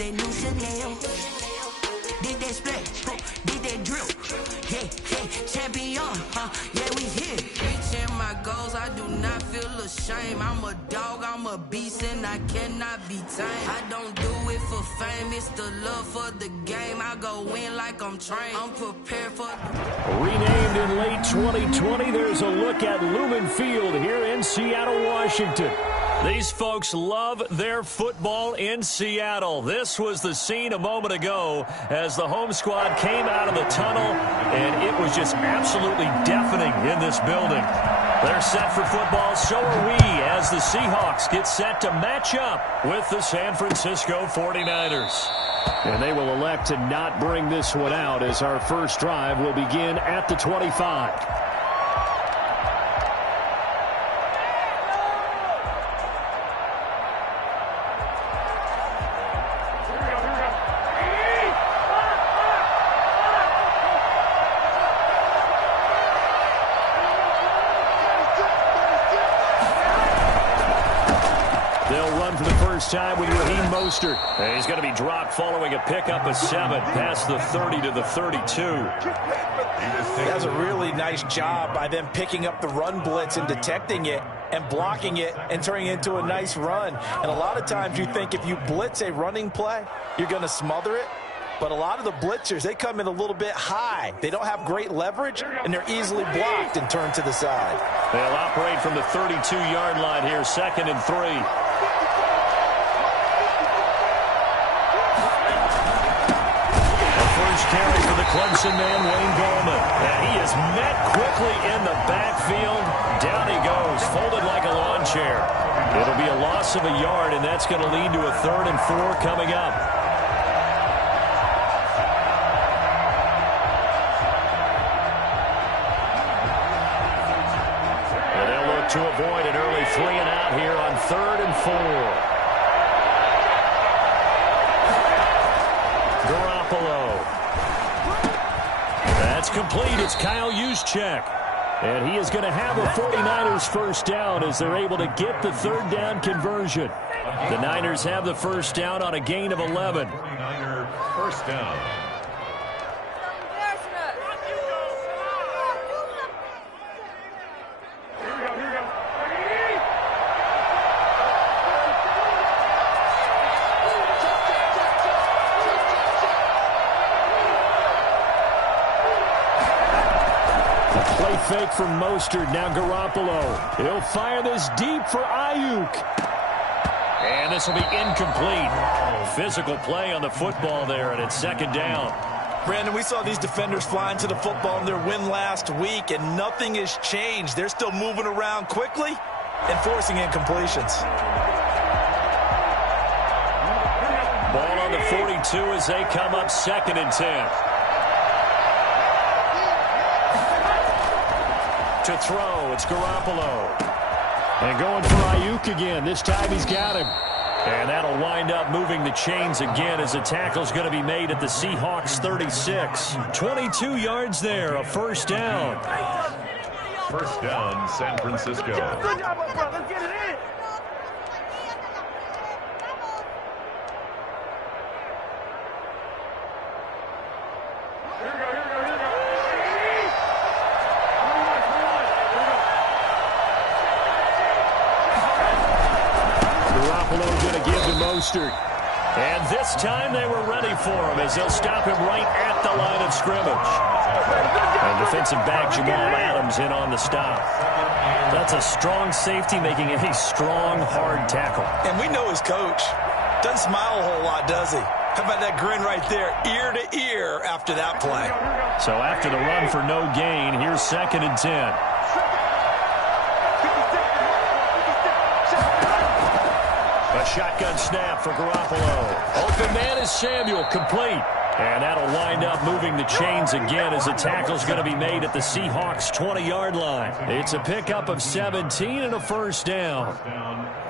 that new Chanel. Did that split, did that drill. Yeah, champion, yeah, we here. Reaching my goals, I do not feel ashamed. I'm a dog, I'm a beast, and I cannot be tamed. I don't do it for fame, it's the love for the game. I go in like I'm trained, I'm prepared for Renamed in late 2020, there's a look at Lumen Field here in Seattle, Washington. These folks love their football in Seattle. This was the scene a moment ago as the home squad came out of the tunnel, and it was just absolutely deafening in this building. They're set for football, so are we, as the Seahawks get set to match up with the San Francisco 49ers. And they will elect to not bring this one out as our first drive will begin at the 25. Time with Raheem Mostert. And he's going to be dropped following a pickup of 7 past the 30 to the 32. That's a really nice job by them picking up the run blitz and detecting it and blocking it and turning it into a nice run. And a lot of times you think if you blitz a running play, you're going to smother it. But a lot of the blitzers, they come in a little bit high. They don't have great leverage, and they're easily blocked and turned to the side. They'll operate from the 32-yard line here, 2nd and 3. Carry for the Clemson man, Wayne Gallman. And he is met quickly in the backfield. Down he goes, folded like a lawn chair. It'll be a loss of a yard, and that's going to lead to a 3rd and 4 coming up. And they'll look to avoid an early 3 and out here on 3rd and 4. Garoppolo. That's complete. It's Kyle Juszczyk. And he is going to have a 49ers first down as they're able to get the 3rd down conversion. The Niners have the first down on a gain of 11. 49er first down. Fake from Mostert. Now Garoppolo. He'll fire this deep for Ayuk. And this will be incomplete. Physical play on the football there, and it's 2nd down. Brandon, we saw these defenders flying to the football in their win last week, and nothing has changed. They're still moving around quickly and forcing incompletions. Ball on the 42 as they come up 2nd and 10. To throw, it's Garoppolo. And going for Ayuk again. This time he's got him. And that'll wind up moving the chains again as the tackle's going to be made at the Seahawks 36. 22 yards there, a first down. First down, San Francisco. Good job, bro. Let's get it in. Mostert. And this time they were ready for him as they'll stop him right at the line of scrimmage. And defensive back Jamal Adams in on the stop. That's a strong safety making a strong, hard tackle. And we know his coach doesn't smile a whole lot, does he? How about that grin right there, ear to ear after that play? So after the run for no gain, here's 2nd and 10. A shotgun snap for Garoppolo. Open man is Samuel, complete. And that'll wind up moving the chains again as the tackle's going to be made at the Seahawks 20-yard line. It's a pickup of 17 and a first down.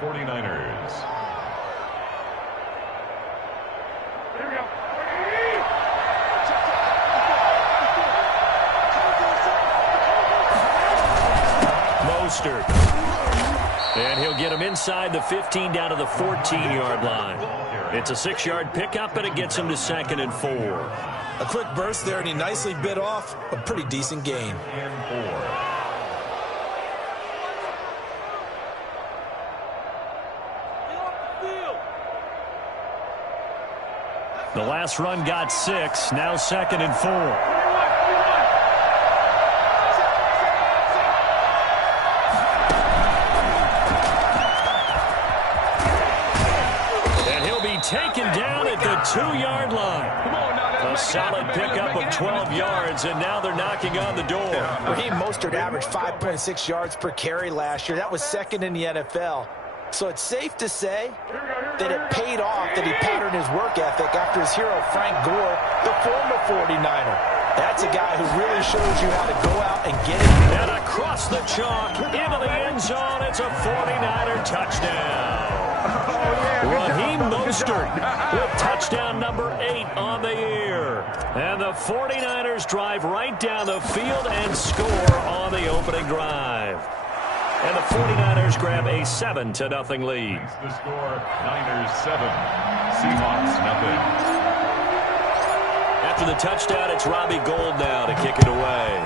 49ers. Mostert. And he'll get him inside the 15 down to the 14-yard line. It's a 6-yard pickup, and it gets him to 2nd and 4. A quick burst there, and he nicely bit off a pretty decent gain. The last run got 6, now 2nd and 4. And he'll be taken down at the 2-yard line. A solid pickup of 12 yards, and now they're knocking on the door. Raheem Mostert averaged 5.6 yards per carry last year. That was 2nd in the NFL. So it's safe to say that it paid off that he patterned his work ethic after his hero Frank Gore, the former 49er. That's a guy who really shows you how to go out and get it. And across the chalk, into the end zone, it's a 49er touchdown. Raheem Mostert with touchdown number 8 on the year. And the 49ers drive right down the field and score on the opening drive. And the 49ers grab a 7-0 lead. The score, Niners 7, Seahawks 0. After the touchdown, it's Robbie Gould now to kick it away.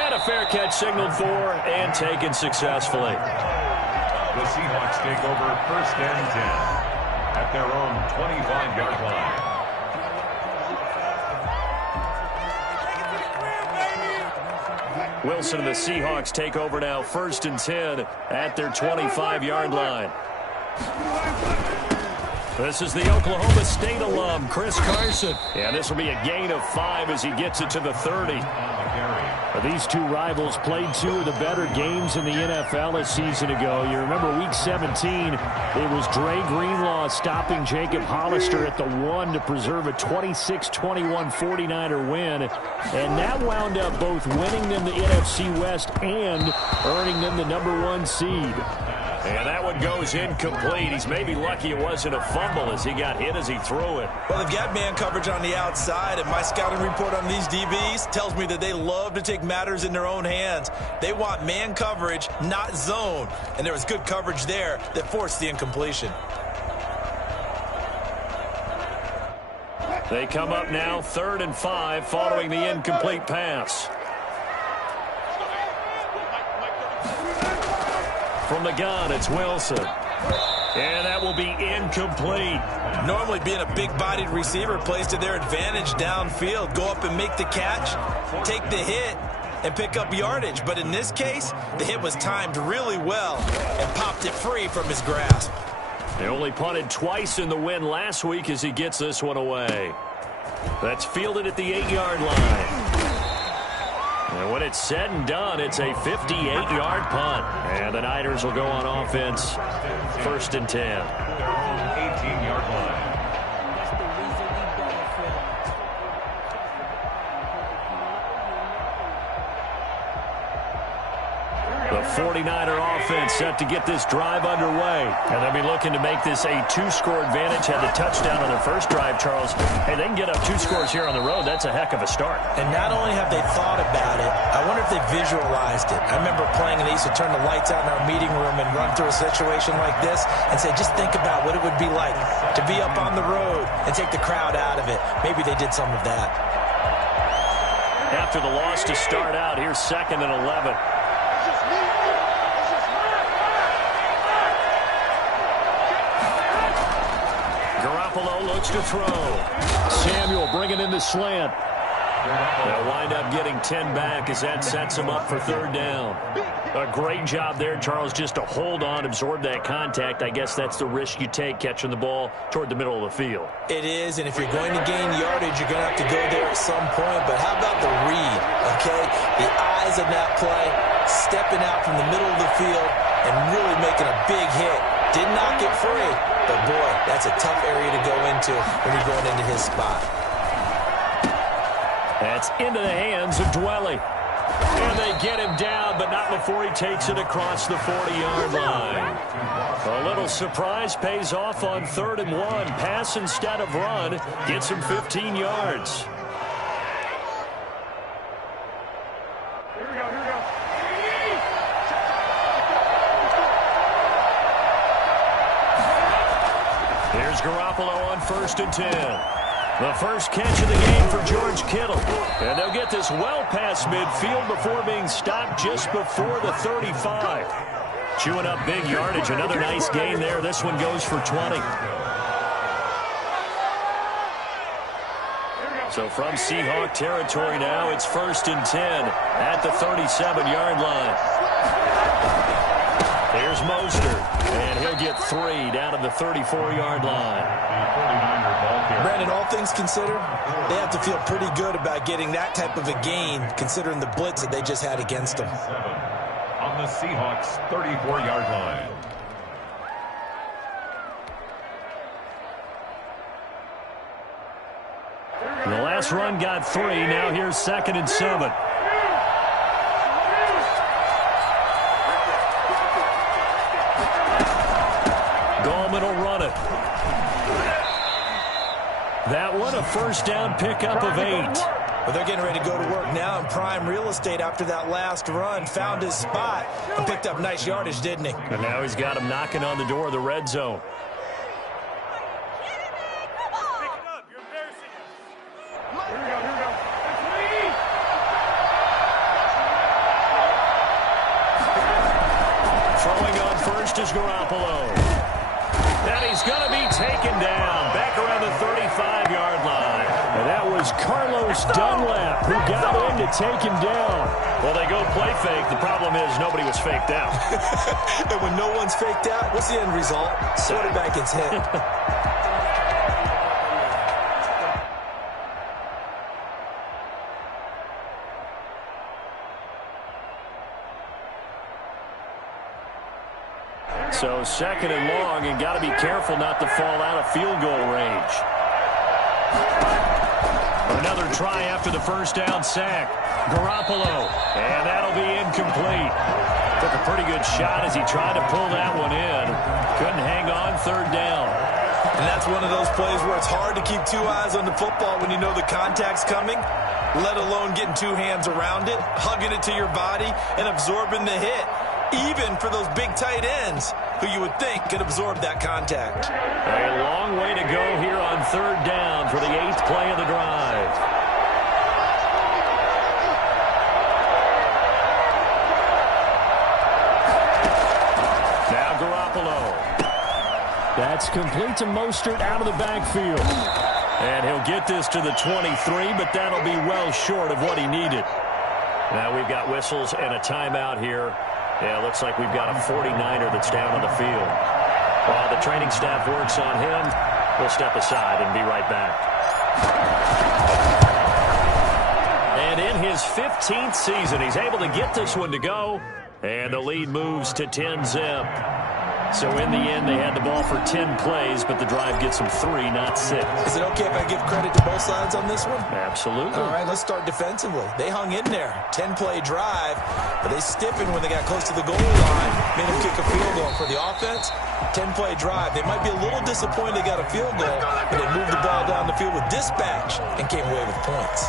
And a fair catch signaled for and taken successfully. The Seahawks take over 1st and 10 at their own 25-yard line. Wilson and the Seahawks take over now 1st and 10 at their 25-yard line. This is the Oklahoma State alum, Chris Carson. And this will be a gain of 5 as he gets it to the 30. These two rivals played 2 of the better games in the NFL a season ago. You remember Week 17, it was Dre Greenlaw stopping Jacob Hollister at the 1 to preserve a 26-21 49er win. And that wound up both winning them the NFC West and earning them the #1 seed. And that one goes incomplete. He's maybe lucky it wasn't a fumble as he got hit as he threw it. Well, they've got man coverage on the outside, and my scouting report on these DBs tells me that they love to take matters in their own hands. They want man coverage, not zone. And there was good coverage there that forced the incompletion. They come up now 3rd and 5 following the incomplete pass. From the gun, it's Wilson. And that will be incomplete. Normally being a big-bodied receiver plays to their advantage downfield. Go up and make the catch, take the hit, and pick up yardage. But in this case, the hit was timed really well and popped it free from his grasp. They only punted twice in the win last week as he gets this one away. That's fielded at the 8-yard line. And when it's said and done, it's a 58-yard punt. And the Niners will go on offense 1st and 10. Their own 18-yard line. The 49er offense set to get this drive underway. And they'll be looking to make this a 2-score advantage. Had the touchdown on their first drive, Charles. Hey, they can get up 2 scores here on the road. That's a heck of a start. And not only have they thought about it, I wonder if they visualized it. I remember playing, and they used to turn the lights out in our meeting room and run through a situation like this and say, just think about what it would be like to be up on the road and take the crowd out of it. Maybe they did some of that. After the loss to start out, here's 2nd and 11. Garoppolo looks to throw. Samuel bringing in the slant. They'll wind up getting 10 back as that sets him up for 3rd down. A great job there, Charles, just to hold on, absorb that contact. I guess that's the risk you take catching the ball toward the middle of the field. It is, and if you're going to gain yardage, you're going to have to go there at some point. But how about the read, okay? The eyes of that play, stepping out from the middle of the field and really making a big hit. Didn't knock it free, but boy, that's a tough area to go into when you're going into his spot. That's into the hands of Dwelly. And they get him down, but not before he takes it across the 40-yard line. A little surprise pays off on 3rd and 1. Pass instead of run. Gets him 15 yards. Here's Garoppolo on 1st and 10. The first catch of the game for George Kittle. And they'll get this well past midfield before being stopped just before the 35. Chewing up big yardage. Another nice gain there. This one goes for 20. So from Seahawk territory now, it's 1st and 10 at the 37-yard line. Here's Mostert, and he'll get 3 down at the 34-yard line. Brandon, all things considered, they have to feel pretty good about getting that type of a gain, considering the blitz that they just had against them. On the Seahawks 34-yard line. The last run got 3. Now here's 2nd and 7. Gallman will run it. That one, a first down pickup of 8. But they're getting ready to go to work now in prime real estate after that last run. Found his spot and picked up nice yardage, didn't he? And now he's got him knocking on the door of the red zone. Throwing on first is Garoppolo. And he's going to be taken down back around the 35-yard line. And that was Carlos Dunlap who got in to take him down. Well, they go play fake. The problem is nobody was faked out. And when no one's faked out, what's the end result? Quarterback gets hit. So 2nd and long, and got to be careful not to fall out of field goal range. Another try after the first down sack. Garoppolo, and that'll be incomplete. Took a pretty good shot as he tried to pull that one in. Couldn't hang on 3rd down. And that's one of those plays where it's hard to keep 2 eyes on the football when you know the contact's coming, let alone getting 2 hands around it, hugging it to your body, and absorbing the hit. Even for those big tight ends who you would think could absorb that contact. A long way to go here on 3rd down for the 8th play of the drive. Now Garoppolo. That's complete to Mostert out of the backfield. And he'll get this to the 23, but that'll be well short of what he needed. Now we've got whistles and a timeout here. Yeah, looks like we've got a 49er that's down on the field. While the training staff works on him, we'll step aside and be right back. And in his 15th season, he's able to get this one to go. And the lead moves to 10-zip. So in the end, they had the ball for 10 plays, but the drive gets them 3, not 6. Is it okay if I give credit to both sides on this one? Absolutely. All right, let's start defensively. They hung in there. 10-play drive, but they stiffened when they got close to the goal line. Made them kick a field goal. For the offense, 10-play drive. They might be a little disappointed they got a field goal, but they moved the ball down the field with dispatch and came away with points.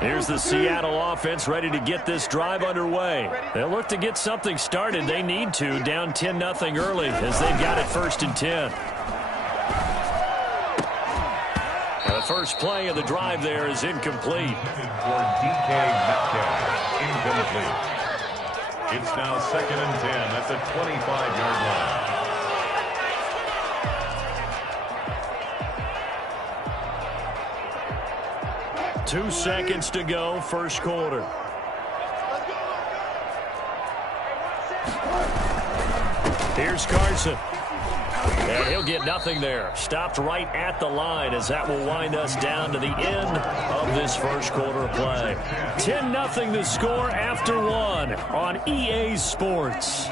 Here's the Seattle offense ready to get this drive underway. They'll look to get something started. They need to, down 10-0 early as they've got it 1st and 10. The first play of the drive there is incomplete. For DK Metcalf, incomplete. It's now 2nd and 10 at the 25-yard line. 2 seconds to go, first quarter. Here's Carson. And he'll get nothing there. Stopped right at the line as that will wind us down to the end of this first quarter of play. 10-0 the score after 1 on EA Sports.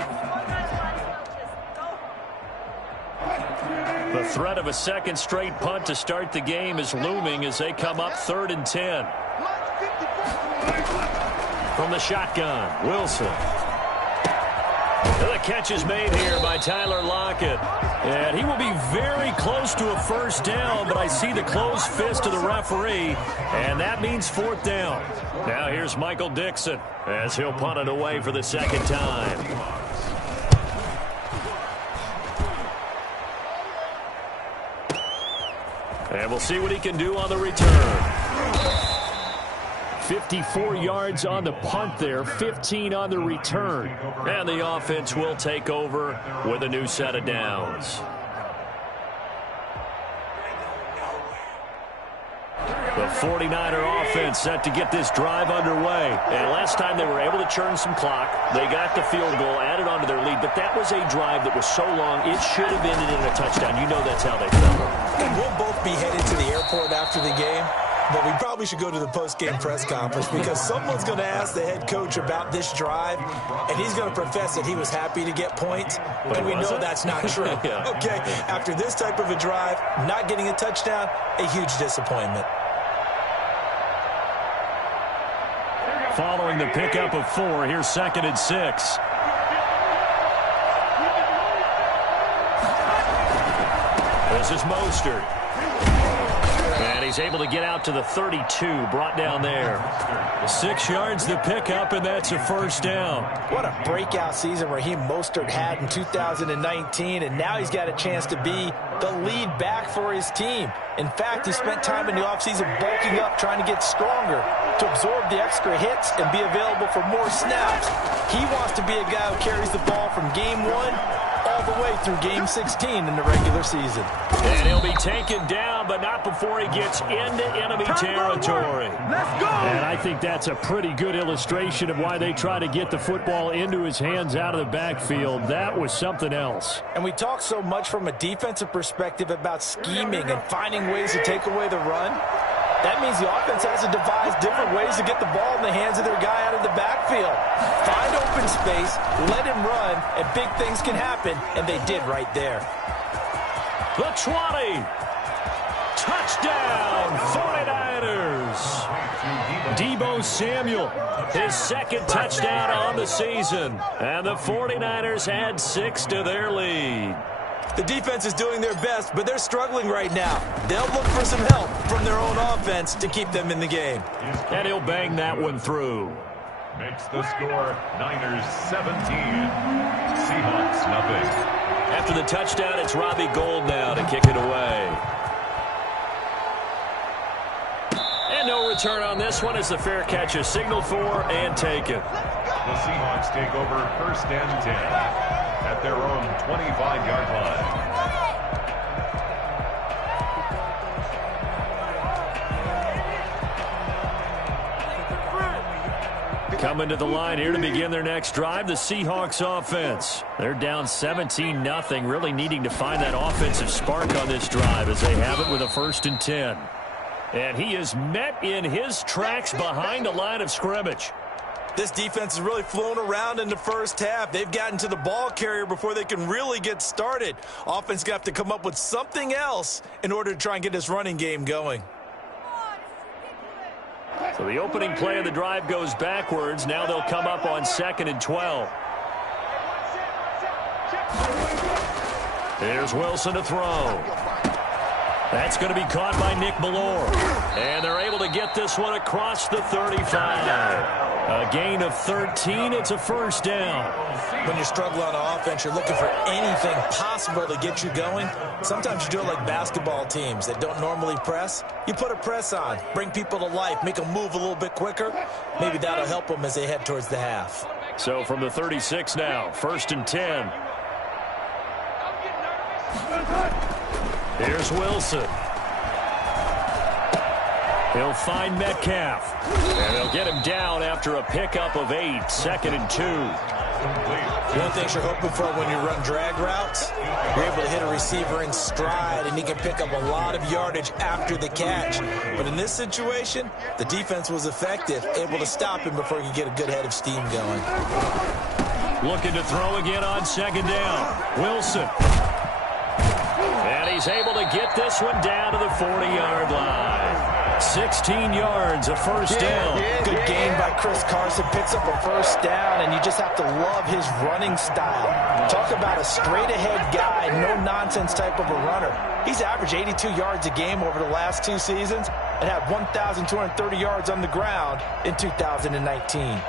The threat of a second straight punt to start the game is looming as they come up 3rd and 10. From the shotgun, Wilson. The catch is made here by Tyler Lockett. And he will be very close to a first down, but I see the closed fist of the referee, and that means fourth down. Now here's Michael Dixon as he'll punt it away for the second time. And we'll see what he can do on the return. 54 yards on the punt there, 15 on the return. And the offense will take over with a new set of downs. The 49er offense set to get this drive underway. And last time they were able to churn some clock. They got the field goal, added on to their lead. But that was a drive that was so long, it should have ended in a touchdown. You know that's how they felt. And we'll both be headed to the airport after the game. But we probably should go to the post-game press conference because someone's going to ask the head coach about this drive, and he's going to profess that he was happy to get points, and we know that's not true. Yeah. Okay, after this type of a drive, not getting a touchdown, a huge disappointment. Following the pickup of 4, here's 2nd and 6. This is Mostert. And he's able to get out to the 32, brought down there. 6 yards the pickup, and that's a first down. What a breakout season Raheem Mostert had in 2019, and now he's got a chance to be the lead back for his team. In fact, he spent time in the offseason bulking up, trying to get stronger, to absorb the extra hits and be available for more snaps. He wants to be a guy who carries the ball from game 1 all the way through game 16 in the regular season. And he'll be taken down, but not before he gets into enemy territory. Let's go! And I think that's a pretty good illustration of why they try to get the football into his hands out of the backfield. That was something else. And we talk so much from a defensive perspective about scheming and finding ways to take away the run. That means the offense has to devise different ways to get the ball in the hands of their guy out of the backfield. Find open space, let him run, and big things can happen, and they did right there. The 20. Touchdown, 49ers. Deebo Samuel, his second touchdown on the season. And the 49ers add 6 to their lead. The defense is doing their best, but they're struggling right now. They'll look for some help from their own offense to keep them in the game. And he'll bang that one through. Makes the score Niners 17, Seahawks nothing. After the touchdown, it's Robbie Gould now to kick it away. And no return on this one as the fair catch is signaled for and taken. The Seahawks take over 1st and 10 at their own 25-yard line. Coming to the line here to begin their next drive, the Seahawks offense. They're down 17-0, really needing to find that offensive spark on this drive as they have it with a 1st and 10. And he is met in his tracks behind the line of scrimmage. This defense has really flown around in the first half. They've gotten to the ball carrier before they can really get started. Offense got to come up with something else in order to try and get this running game going. So the opening play of the drive goes backwards. Now they'll come up on 2nd and 12. Here's Wilson to throw. That's going to be caught by Nick Ballore. And they're able to get this one across the 35. A gain of 13. It's a first down. When you struggle on offense, you're looking for anything possible to get you going. Sometimes you do it like basketball teams that don't normally press. You put a press on, bring people to life, make them move a little bit quicker. Maybe that'll help them as they head towards the half. So from the 36 now, 1st and 10. Here's Wilson. He'll find Metcalf. And they'll get him down after a pickup of 8, 2nd and 2. One thing you're hoping for when you run drag routes, you're able to hit a receiver in stride, and he can pick up a lot of yardage after the catch. But in this situation, the defense was effective, able to stop him before he could get a good head of steam going. Looking to throw again on 2nd down. Wilson. And he's able to get this one down to the 40-yard line. 16 yards, a first down. Good gain by Chris Carson. Picks up a first down, and you just have to love his running style. Talk about a straight-ahead guy, no-nonsense type of a runner. He's averaged 82 yards a game over the last 2 seasons and had 1,230 yards on the ground in 2019.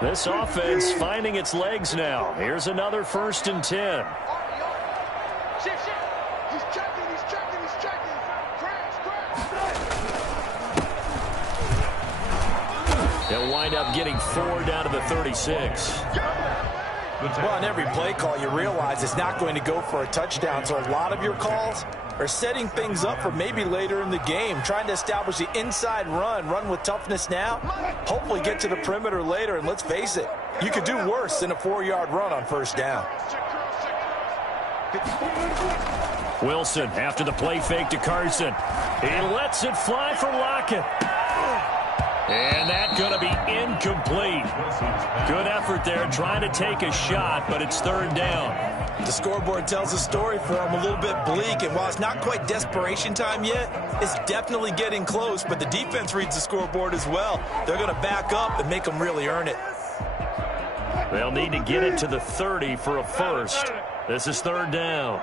This offense finding its legs now. Here's another 1st and 10. They'll wind up getting 4 down to the 36. Well, on every play call, you realize it's not going to go for a touchdown, so a lot of your calls are setting things up for maybe later in the game, trying to establish the inside run with toughness now, hopefully get to the perimeter later, and let's face it, you could do worse than a 4-yard run on first down. Wilson after the play fake to Carson. He lets it fly for Lockett. And that's going to be incomplete. Good effort there trying to take a shot, but it's 3rd down. The scoreboard tells a story for him, a little bit bleak, and while it's not quite desperation time yet, it's definitely getting close, but the defense reads the scoreboard as well. They're going to back up and make them really earn it. They'll need to get it to the 30 for a first. This is 3rd down.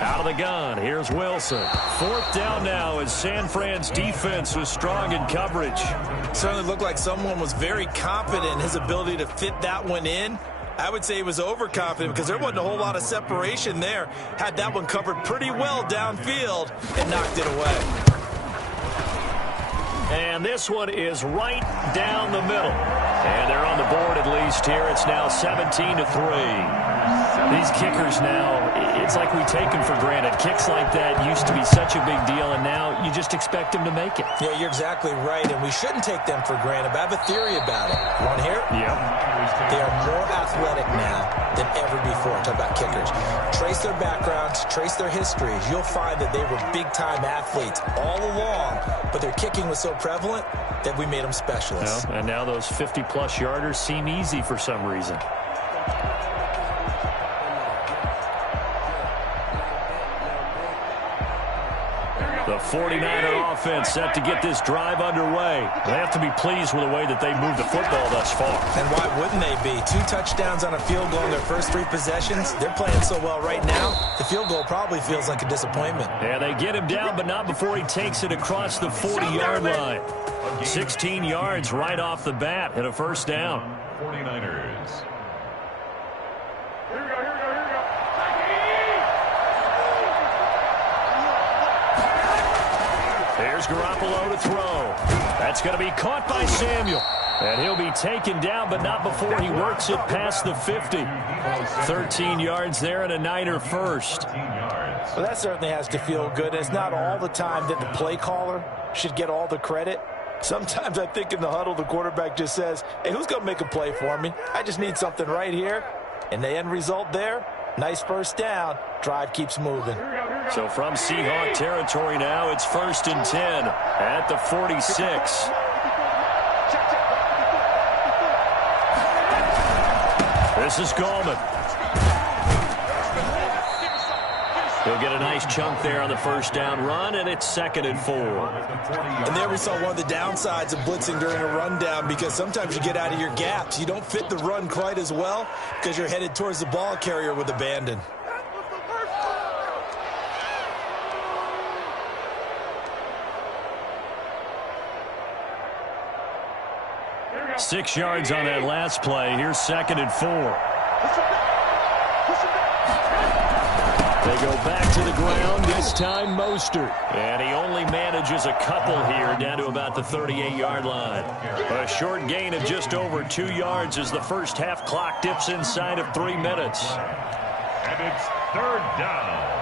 Out of the gun, here's Wilson. 4th down now as San Fran's defense was strong in coverage. Certainly looked like someone was very confident in his ability to fit that one in. I would say he was overconfident because there wasn't a whole lot of separation there. Had that one covered pretty well downfield and knocked it away. And this one is right down the middle. And they're on the board at least here. It's now 17-3. These kickers now, it's like we take them for granted. Kicks like that used to be such a big deal, and now you just expect them to make it. Yeah, you're exactly right, and we shouldn't take them for granted. But I have a theory about it. You want to hear it? Yeah. They are more athletic now than ever before. Talk about kickers. Trace their backgrounds, trace their histories. You'll find that they were big-time athletes all along, but their kicking was so prevalent that we made them specialists. Yeah, and now those 50-plus yarders seem easy for some reason. The 49er offense set to get this drive underway. They have to be pleased with the way that they moved the football thus far. And why wouldn't they be? 2 touchdowns on a field goal in their first 3 possessions. They're playing so well right now, the field goal probably feels like a disappointment. Yeah, they get him down, but not before he takes it across the 40-yard line. 16 yards right off the bat and a first down. 49ers. There's Garoppolo to throw. That's going to be caught by Samuel. And he'll be taken down, but not before he works it past the 50. 13 yards there and a Niner first. Well, that certainly has to feel good. It's not all the time that the play caller should get all the credit. Sometimes I think in the huddle, the quarterback just says, hey, who's going to make a play for me? I just need something right here. And the end result there, nice first down. Drive keeps moving. So from Seahawk territory now, it's 1st and 10 at the 46. This is Gallman. He'll get a nice chunk there on the first down run, and it's 2nd and 4. And there we saw one of the downsides of blitzing during a rundown, because sometimes you get out of your gaps. You don't fit the run quite as well because you're headed towards the ball carrier with abandon. Six yards on that last play. Here's 2nd and 4. They go back to the ground, this time Mostert. And he only manages a couple here down to about the 38-yard line. A short gain of just over 2 yards as the first half clock dips inside of 3 minutes. And it's 3rd down.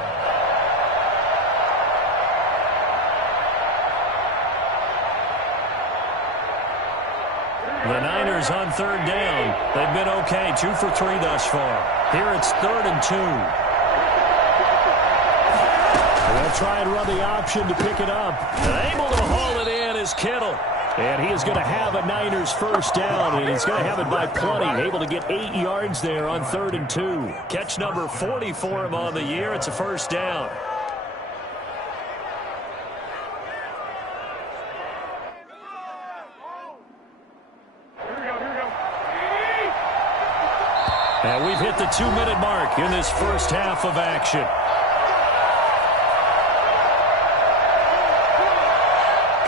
The Niners on 3rd down. They've been okay, 2 for 3 thus far. Here it's 3rd and 2. They'll try and run the option to pick it up. And able to haul it in is Kittle. And he is going to have a Niners first down, and he's going to have it by plenty. Able to get 8 yards there on 3rd and 2. Catch number 40 for him on the year. It's a first down. And we've hit the 2-minute mark in this first half of action.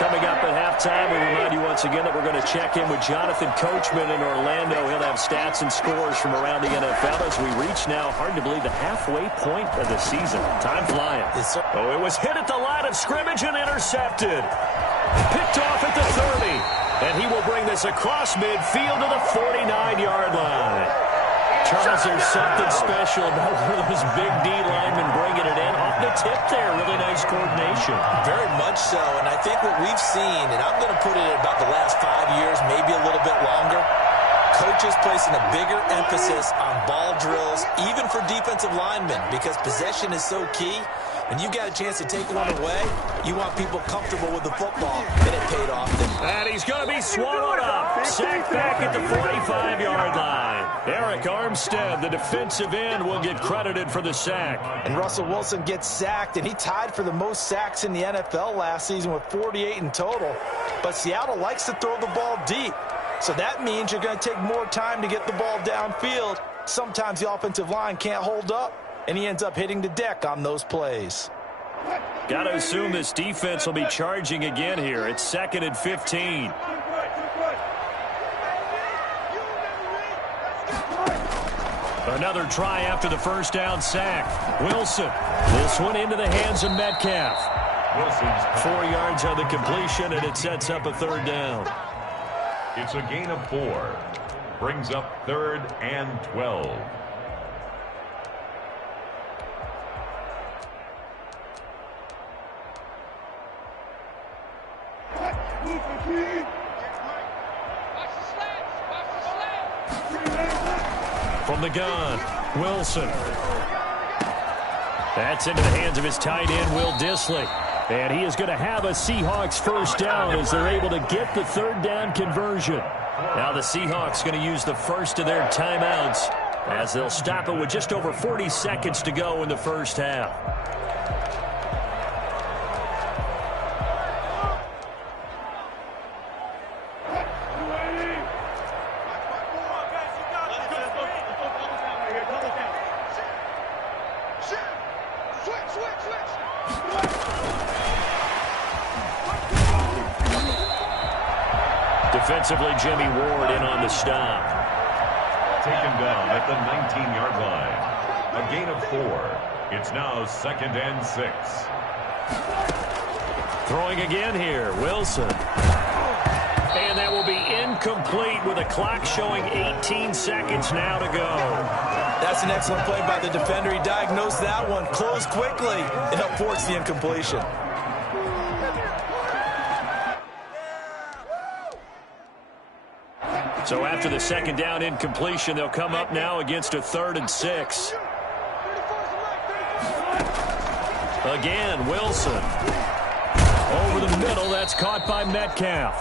Coming up at halftime, we remind you once again that we're going to check in with Jonathan Coachman in Orlando. He'll have stats and scores from around the NFL as we reach now, hard to believe, the halfway point of the season. Time flying. Yes, sir. Oh, it was hit at the line of scrimmage and intercepted. Picked off at the 30. And he will bring this across midfield to the 49-yard line. Charles, there's something special about one of those big D linemen bringing it in. Off the tip there, really nice coordination. Very much so, and I think what we've seen, and I'm going to put it at about the last 5 years, maybe a little bit longer, coaches placing a bigger emphasis on ball drills, even for defensive linemen, because possession is so key. When you got a chance to take one away, you want people comfortable with the football, and it paid off. And he's going to be swallowed up. Sacked back at the 45-yard line. Eric Armstead, the defensive end, will get credited for the sack. And Russell Wilson gets sacked, and he tied for the most sacks in the NFL last season with 48 in total. But Seattle likes to throw the ball deep. So that means you're going to take more time to get the ball downfield. Sometimes the offensive line can't hold up, and he ends up hitting the deck on those plays. Got to assume this defense will be charging again here. It's 2nd and 15. Another try after the first down sack. Wilson. This one into the hands of Metcalf. Wilson's 4 yards on the completion, and it sets up a 3rd down. It's a gain of 4. Brings up 3rd and 12. From the gun, Wilson. That's into the hands of his tight end, Will Dissly. And he is going to have a Seahawks first down as they're able to get the 3rd down conversion. Now the Seahawks going to use the first of their timeouts as they'll stop it with just over 40 seconds to go in the first half. Defensively, Jimmy Ward in on the stop. Taken down at the 19-yard line. A gain of 4. It's now 2nd and 6. Throwing again here, Wilson. And that will be incomplete with a clock showing 18 seconds now to go. That's an excellent play by the defender. He diagnosed that one, closed quickly, and helped force the incompletion. So after the 2nd down incompletion, they'll come up now against a 3rd and 6. Again, Wilson. Over the middle, that's caught by Metcalf.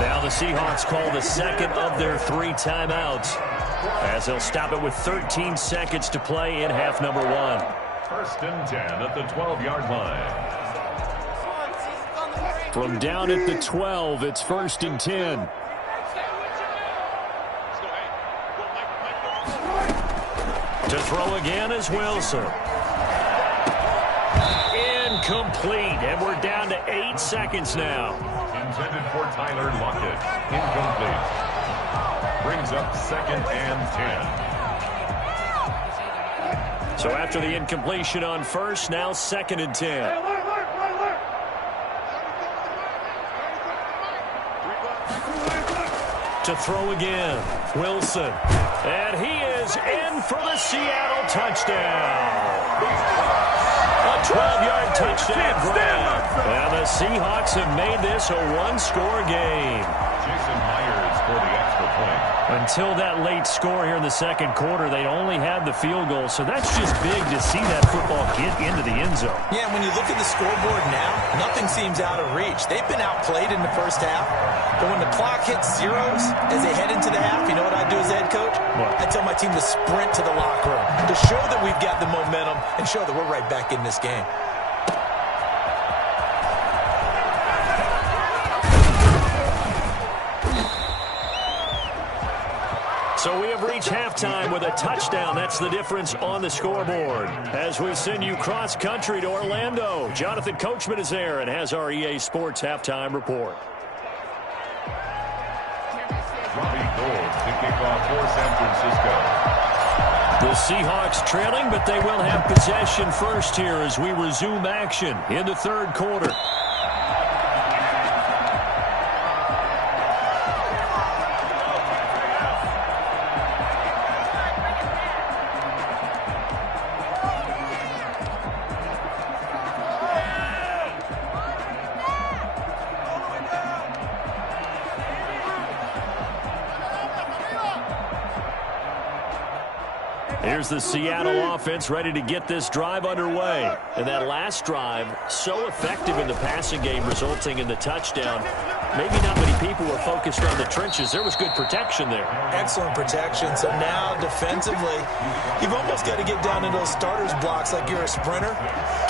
Now the Seahawks call the 2nd of their 3 timeouts as they'll stop it with 13 seconds to play in half number 1. 1st and 10 at the 12-yard line. From down at the 12, it's 1st and 10. To throw again is Wilson. Incomplete, and we're down to 8 seconds now. Intended for Tyler Lockett. Incomplete. Brings up 2nd and 10. So after the incompletion on first, now 2nd and 10. To throw again, Wilson. And he is in for the Seattle touchdown. A 12-yard touchdown grab. And the Seahawks have made this a 1-score game. Jason Myers for the extra point. Until that late score here in the second quarter, they only had the field goal, so that's just big to see that football get into the end zone. Yeah, when you look at the scoreboard now, nothing seems out of reach. They've been outplayed in the first half, but when the clock hits zeros as they head into the half, you know what I do as head coach? What? I tell my team to sprint to the locker room to show that we've got the momentum and show that we're right back in this game. So we have reached halftime with a touchdown. That's the difference on the scoreboard. As we send you cross-country to Orlando, Jonathan Coachman is there and has our EA Sports halftime report. Robbie Gould to kick off for San Francisco. The Seahawks trailing, but they will have possession first here as we resume action in the third quarter. Here's the Seattle offense ready to get this drive underway. And that last drive, so effective in the passing game, resulting in the touchdown. Maybe not many people were focused on the trenches. There was good protection there. Excellent protection. So now defensively, you've almost got to get down into those starters blocks like you're a sprinter.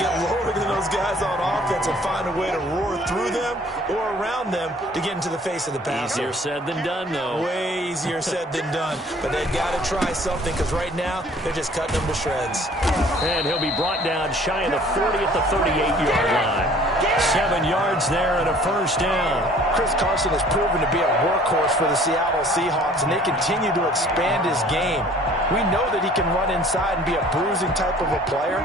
Get lower than those guys on offense and find a way to roar through them or around them to get into the face of the passer. Easier said than done, though. Way easier said than done. But they've got to try something because right now they're just cutting them to shreds. And he'll be brought down shy of the 40 at the 38-yard line. 7 yards there and a first down. Chris Carson has proven to be a workhorse for the Seattle Seahawks, and they continue to expand his game. We know that he can run inside and be a bruising type of a player,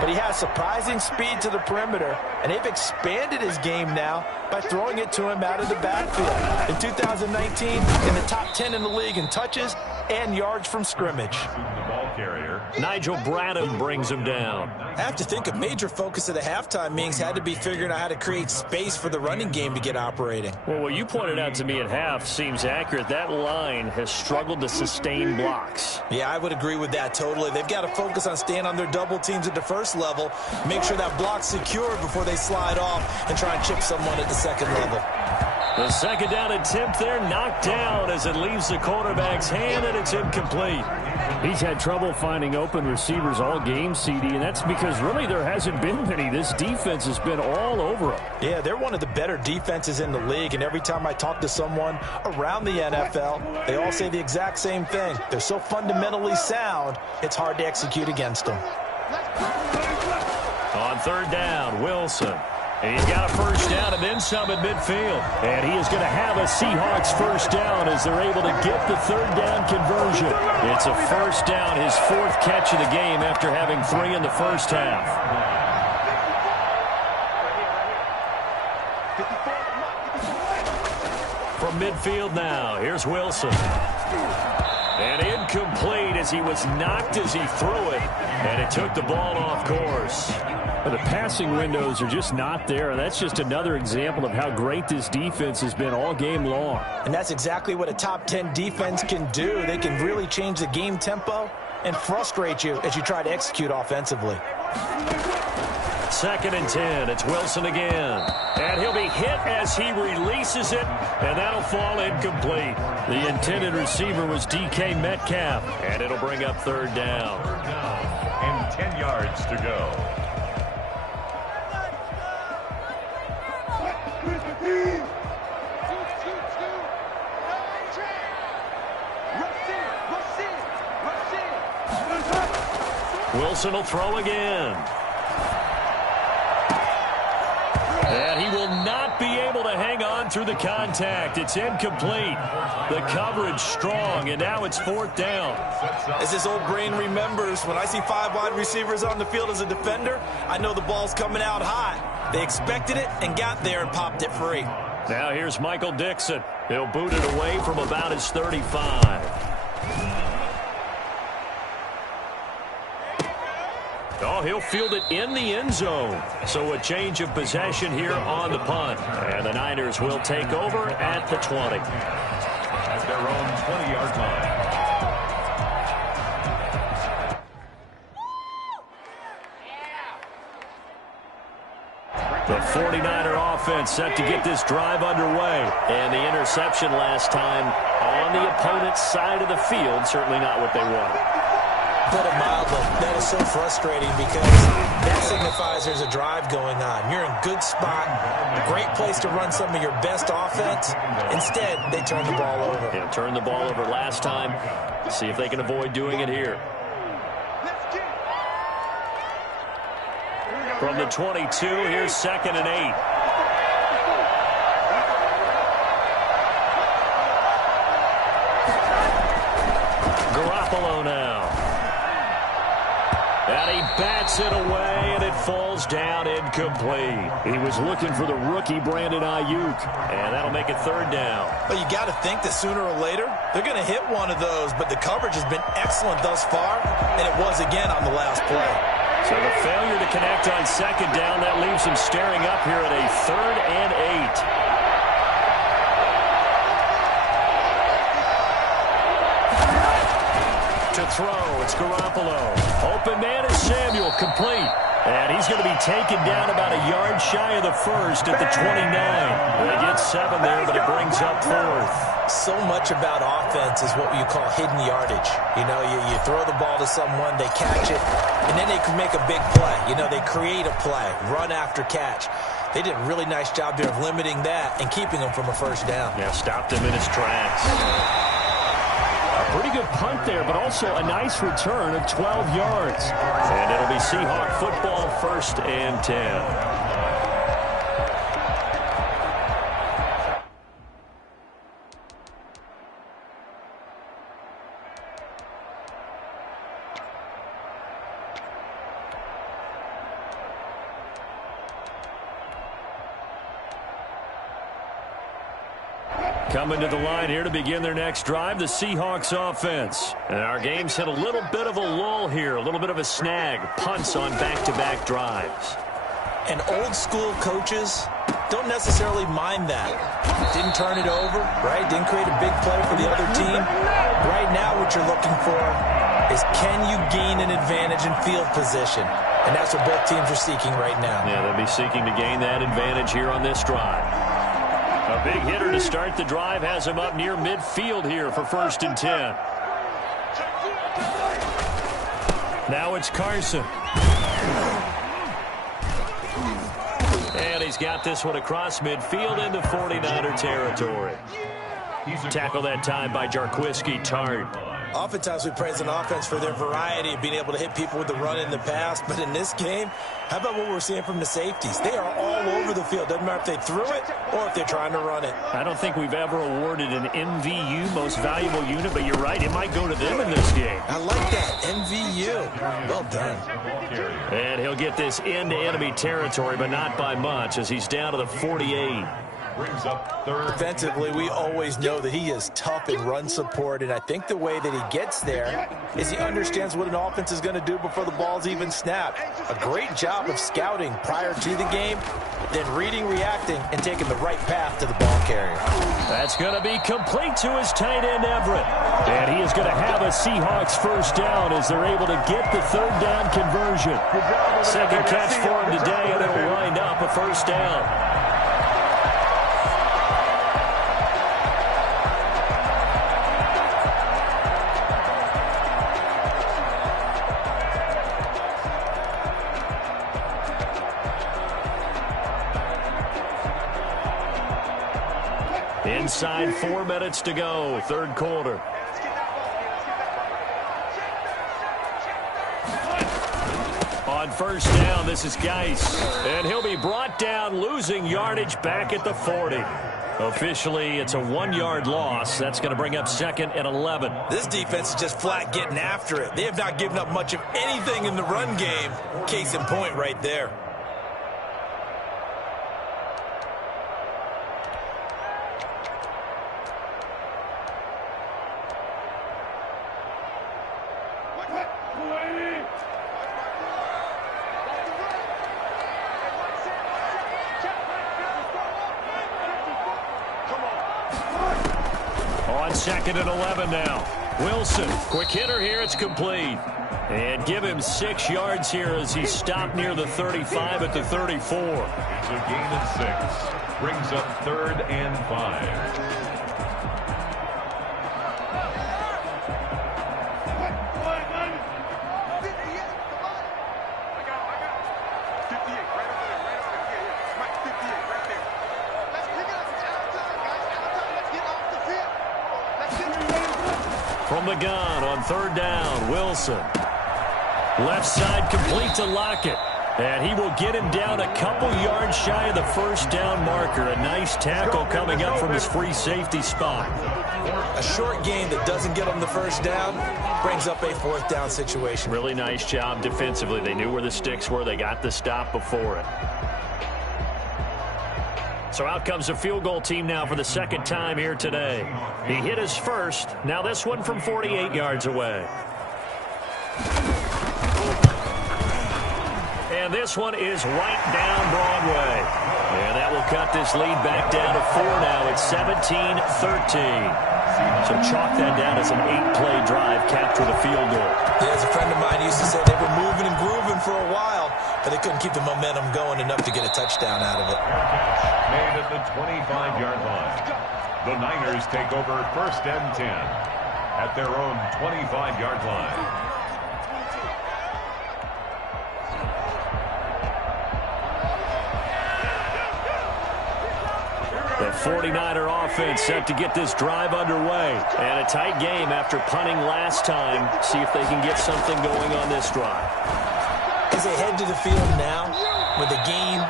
but he has surprising speed to the perimeter, and they've expanded his game now by throwing it to him out of the backfield. In 2019, in the top 10 in the league in touches and yards from scrimmage. The ball carrier. Nigel Bradham brings him down. I have to think a major focus of the halftime meetings had to be figuring out how to create space for the running game to get operating. Well, what you pointed out to me at half seems accurate. That line has struggled to sustain blocks. Yeah, I would agree with that totally. They've got to focus on staying on their double teams at the first level, make sure that block's secure before they slide off and try and chip someone at the second level. The second down attempt there knocked down as it leaves the quarterback's hand, and it's incomplete. He's had trouble finding open receivers all game, CD, and that's because really there hasn't been many. This defense has been all over him. Yeah, they're one of the better defenses in the league, and every time I talk to someone around the NFL, they all say the exact same thing. They're so fundamentally sound, it's hard to execute against them. On third down, Wilson. And he's got a first down and then some at midfield. And he is going to have a Seahawks first down as they're able to get the third down conversion. It's a first down, his fourth catch of the game after having 3 in the first half. From midfield now, here's Wilson. And incomplete as he was knocked as he threw it. And it took the ball off course. The passing windows are just not there, and that's just another example of how great this defense has been all game long. And that's exactly what a top 10 defense can do. They can really change the game tempo and frustrate you as you try to execute offensively. 2nd and 10. It's Wilson again. And he'll be hit as he releases it, and that'll fall incomplete. The intended receiver was DK Metcalf, and it'll bring up third down. And 10 yards to go. Wilson will throw again. And he will not be able to hang on through the contact. It's incomplete. The coverage strong, and now it's 4th down. As this old brain remembers, when I see 5 wide receivers on the field as a defender, I know the ball's coming out high. They expected it and got there and popped it free. Now here's Michael Dixon. He'll boot it away from about his 35. Oh, he'll field it in the end zone. So a change of possession here on the punt. And the Niners will take over at the 20. The 49er offense set to get this drive underway. And the interception last time on the opponent's side of the field, certainly not what they wanted. Put it mildly, that is so frustrating because that signifies there's a drive going on. You're in a good spot, great place to run some of your best offense. Instead, they turn the ball over. Yeah, turned the ball over last time. See if they can avoid doing it here. From the 22, here's 2nd and 8. Garoppolo now. And he bats it away, and it falls down incomplete. He was looking for the rookie Brandon Ayuk, and that'll make it 3rd down. But you got to think that sooner or later, they're going to hit one of those, but the coverage has been excellent thus far, and it was again on the last play. So the failure to connect on 2nd down, that leaves him staring up here at a 3rd and 8. To throw, it's Garoppolo. Open man is Samuel, complete. And he's going to be taken down about a yard shy of the 1st at the 29. They get 7 there, but it brings up 4th. So much about offense is what you call hidden yardage. You know, you throw the ball to someone, they catch it, and then they can make a big play. You know, they create a play, run after catch. They did a really nice job there of limiting that and keeping them from a 1st down. Yeah, stopped him in his tracks. A pretty good punt there, but also a nice return of 12 yards. And it'll be Seahawk football, 1st and 10. Coming to the line here to begin their next drive, the Seahawks offense. And our game's hit a little bit of a lull here, a little bit of a snag. Punts on back-to-back drives. And old-school coaches don't necessarily mind that. Didn't turn it over, right? Didn't create a big play for the other team. Right now what you're looking for is can you gain an advantage in field position? And that's what both teams are seeking right now. Yeah, they'll be seeking to gain that advantage here on this drive. A big hitter to start the drive has him up near midfield here for 1st and 10. Now it's Carson. And he's got this one across midfield into 49er territory. Tackle that time by Jarquiski Tart. Oftentimes we praise an offense for their variety of being able to hit people with the run in the pass. But in this game, how about what we're seeing from the safeties? They are all over the field. Doesn't matter if they threw it or if they're trying to run it. I don't think we've ever awarded an MVU, most valuable unit, but you're right. It might go to them in this game. I like that. MVU. Well done. And he'll get this into enemy territory, but not by much as he's down to the 48. Brings up 3rd. Defensively, we always know that he is tough in run support, and I think the way that he gets there is he understands what an offense is going to do before the ball's even snapped. A great job of scouting prior to the game, then reading, reacting, and taking the right path to the ball carrier. That's going to be complete to his tight end, Everett. And he is going to have a Seahawks 1st down as they're able to get the 3rd down conversion. 2nd catch for him today, and it'll wind up a 1st down. Inside 4 minutes to go, 3rd quarter. On 1st down, this is Geis. And he'll be brought down, losing yardage back at the 40. Officially, it's a 1-yard loss. That's going to bring up 2nd and 11. This defense is just flat getting after it. They have not given up much of anything in the run game. Case in point right there. On 2nd and 11 now. Wilson, quick hitter here, it's complete. And give him 6 yards here as he stopped near the 35 at the 34. It's a gain of 6. Brings up 3rd and 5. From the gun on 3rd down, Wilson. Left side complete to Lockett. And he will get him down a couple yards shy of the 1st down marker. A nice tackle coming up from his free safety spot. A short gain that doesn't get him the 1st down brings up a 4th down situation. Really nice job defensively. They knew where the sticks were. They got the stop before it. So out comes a field goal team now for the 2nd time here today. He hit his first. Now this one from 48 yards away. And this one is right down Broadway. And that will cut this lead back down to 4 now. It's 17-13. So chalk that down as an 8-play drive, capture the field goal. Yeah, as a friend of mine used to say, they were moving and grooving for a while, but they couldn't keep the momentum going enough to get a touchdown out of it. Made at the 25-yard line. The Niners take over 1st and 10 at their own 25-yard line. The 49er offense set to get this drive underway. And a tight game after punting last time. See if they can get something going on this drive. As they head to the field now, with the game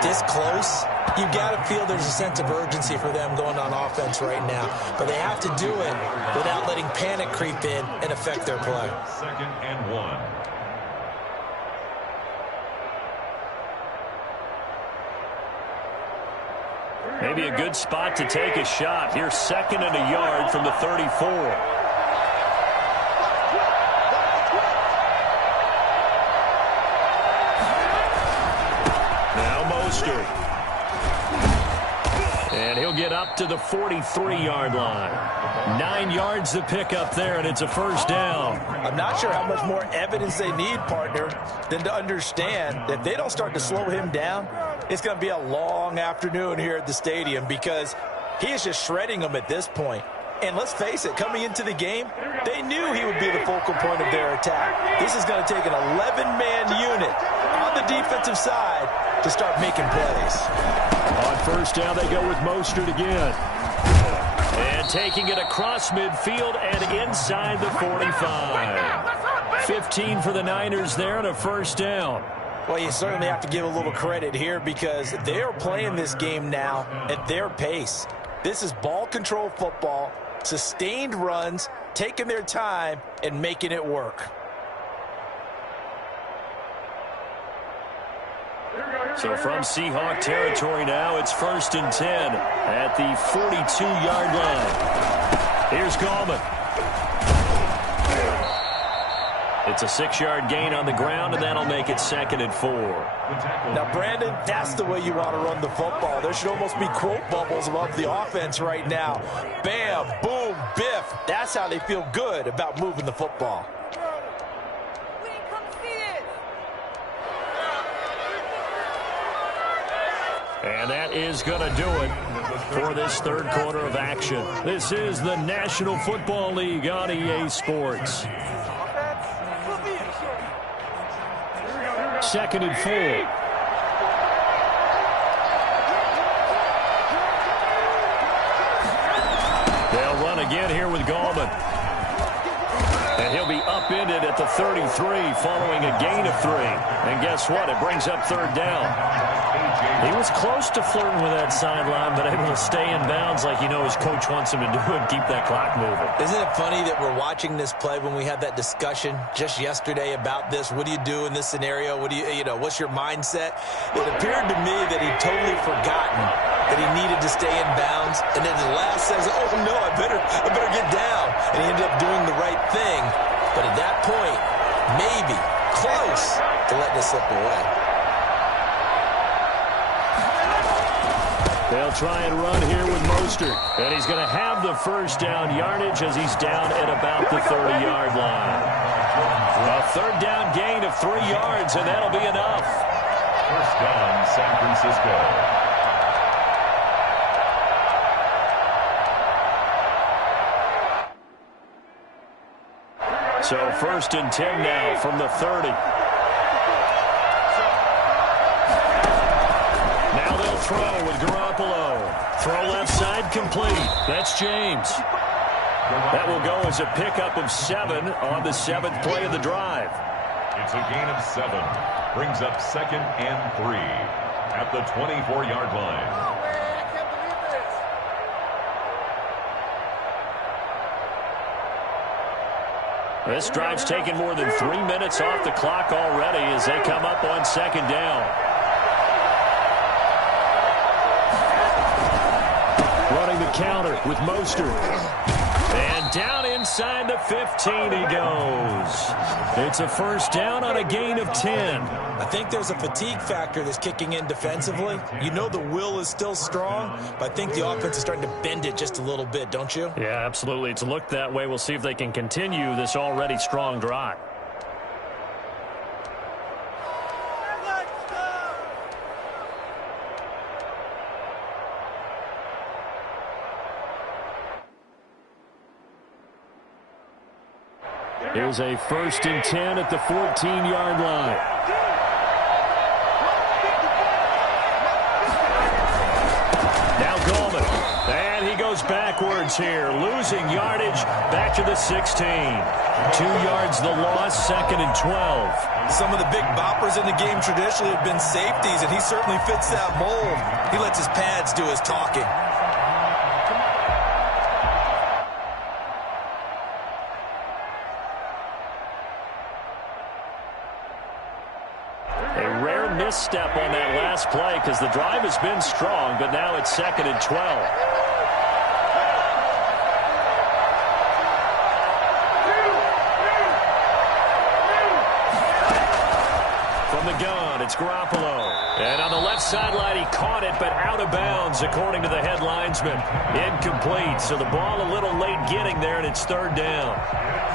this close, you've got to feel there's a sense of urgency for them going on offense right now. But they have to do it without letting panic creep in and affect their play. 2nd and 1. Maybe a good spot to take a shot. Here's 2nd and a yard from the 34. Now Mostert. And he'll get up to the 43-yard line. 9 yards to pick up there, and it's a 1st down. I'm not sure how much more evidence they need, partner, than to understand that if they don't start to slow him down, it's going to be a long afternoon here at the stadium because he is just shredding them at this point. And let's face it, coming into the game, they knew he would be the focal point of their attack. This is going to take an 11-man unit on the defensive side to start making plays. On 1st down, they go with Mostert again. And taking it across midfield and inside the 45. 15 for the Niners there and a 1st down. Well, you certainly have to give a little credit here because they are playing this game now at their pace. This is ball control football, sustained runs, taking their time and making it work. So from Seahawk territory now, it's 1st and 10 at the 42-yard line. Here's Gallman. It's a 6-yard gain on the ground, and that'll make it 2nd and 4. Now, Brandon, that's the way you want to run the football. There should almost be quote bubbles above the offense right now. Bam, boom, biff. That's how they feel good about moving the football. And that is going to do it for this 3rd quarter of action. This is the National Football League on EA Sports. 2nd and 4. They'll run again here with Gallman. And he'll be upended at the 33 following a gain of 3. And guess what? It brings up 3rd down. He was close to flirting with that sideline, but able to stay in bounds like his coach wants him to do and keep that clock moving. Isn't it funny that we're watching this play when we had that discussion just yesterday about this? What do you do in this scenario? What do what's your mindset? It appeared to me that he'd totally forgotten that he needed to stay in bounds, and then the last says, "Oh no, I better get down," and he ended up doing the right thing. But at that point, maybe close to letting it slip away. They'll try and run here with Mostert. And he's going to have the 1st down yardage as he's down at about the 30-yard line. A third down gain of 3 yards, and that'll be enough. First down, San Francisco. So first and 10 now from the 30. Now they'll throw with Garoppolo. Throw left side complete. That's James. That will go as a pickup of 7 on the 7th play of the drive. It's a gain of 7. Brings up 2nd and 3 at the 24-yard line. This drive's taken more than 3 minutes off the clock already as they come up on 2nd down. Running the counter with Mostert. And down inside the 15 he goes. It's a first down on a gain of 10. I think there's a fatigue factor that's kicking in defensively. You know the will is still strong, but I think the offense is starting to bend it just a little bit, don't you? Yeah, absolutely. It's looked that way. We'll see if they can continue this already strong drive. Here's a first and 10 at the 14-yard line. Now Gallman. And he goes backwards here, losing yardage back to the 16. 2 yards the loss, 2nd and 12. Some of the big boppers in the game traditionally have been safeties, and he certainly fits that mold. He lets his pads do his talking. Misstep on that last play because the drive has been strong, but now it's 2nd and 12. From the gun, it's Garoppolo. And on the left sideline, he caught it, but out of bounds, according to the head linesman. Incomplete, so the ball a little late getting there, and it's 3rd down.